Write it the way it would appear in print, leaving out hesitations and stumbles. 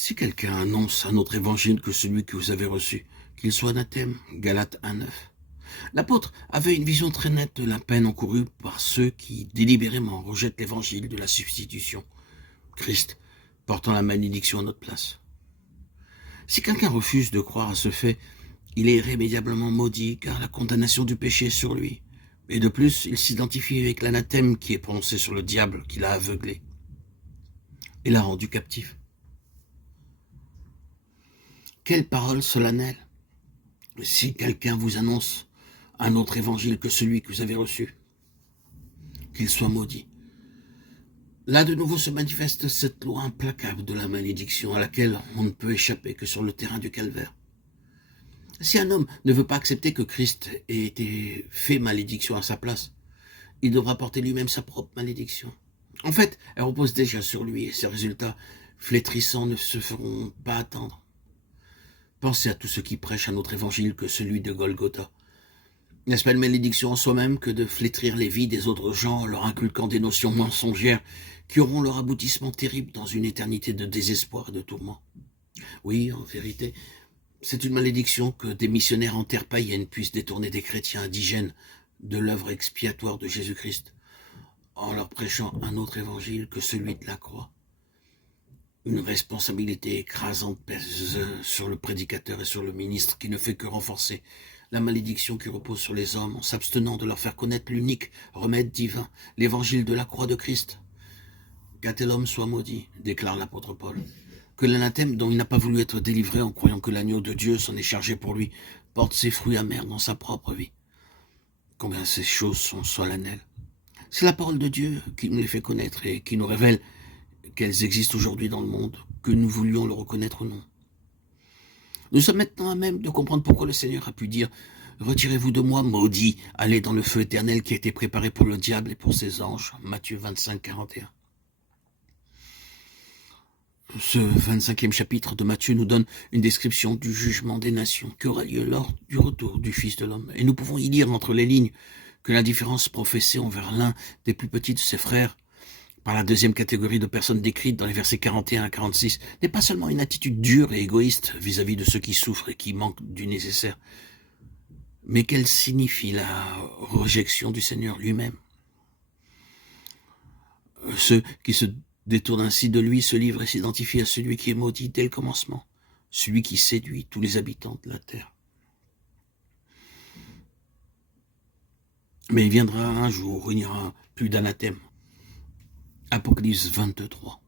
Si quelqu'un annonce un autre évangile que celui que vous avez reçu, qu'il soit anathème, Galates 1,9. L'apôtre avait une vision très nette de la peine encourue par ceux qui délibérément rejettent l'évangile de la substitution, Christ portant la malédiction à notre place. Si quelqu'un refuse de croire à ce fait, il est irrémédiablement maudit car la condamnation du péché est sur lui. Et de plus, il s'identifie avec l'anathème qui est prononcé sur le diable qui l'a aveuglé et l'a rendu captif. Quelle parole solennelle! Si quelqu'un vous annonce un autre évangile que celui que vous avez reçu, qu'il soit maudit. Là de nouveau se manifeste cette loi implacable de la malédiction à laquelle on ne peut échapper que sur le terrain du calvaire. Si un homme ne veut pas accepter que Christ ait été fait malédiction à sa place, il devra porter lui-même sa propre malédiction. En fait, elle repose déjà sur lui et ses résultats flétrissants ne se feront pas attendre. Pensez à tous ceux qui prêchent un autre évangile que celui de Golgotha. N'est-ce pas une malédiction en soi-même que de flétrir les vies des autres gens en leur inculquant des notions mensongères qui auront leur aboutissement terrible dans une éternité de désespoir et de tourment? Oui, en vérité, c'est une malédiction que des missionnaires en terre païenne puissent détourner des chrétiens indigènes de l'œuvre expiatoire de Jésus-Christ en leur prêchant un autre évangile que celui de la croix. Une responsabilité écrasante pèse sur le prédicateur et sur le ministre qui ne fait que renforcer la malédiction qui repose sur les hommes en s'abstenant de leur faire connaître l'unique remède divin, l'évangile de la croix de Christ. Qu'un tel homme soit maudit, déclare l'apôtre Paul. Que l'anathème dont il n'a pas voulu être délivré en croyant que l'agneau de Dieu s'en est chargé pour lui porte ses fruits amers dans sa propre vie. Combien ces choses sont solennelles. C'est la parole de Dieu qui nous les fait connaître et qui nous révèle qu'elles existent aujourd'hui dans le monde, que nous voulions le reconnaître ou non. Nous sommes maintenant à même de comprendre pourquoi le Seigneur a pu dire « Retirez-vous de moi, maudit, allez dans le feu éternel qui a été préparé pour le diable et pour ses anges » Matthieu 25, 41. Ce 25e chapitre de Matthieu nous donne une description du jugement des nations qui aura lieu lors du retour du Fils de l'homme. Et nous pouvons y lire entre les lignes que l'indifférence professée envers l'un des plus petits de ses frères par la deuxième catégorie de personnes décrites dans les versets 41 à 46, n'est pas seulement une attitude dure et égoïste vis-à-vis de ceux qui souffrent et qui manquent du nécessaire, mais qu'elle signifie la rejection du Seigneur lui-même. Ceux qui se détournent ainsi de lui se livrent et s'identifient à celui qui est maudit dès le commencement, celui qui séduit tous les habitants de la terre. Mais il viendra un jour où il n'y aura plus d'anathème. Apocalypse 22, 3.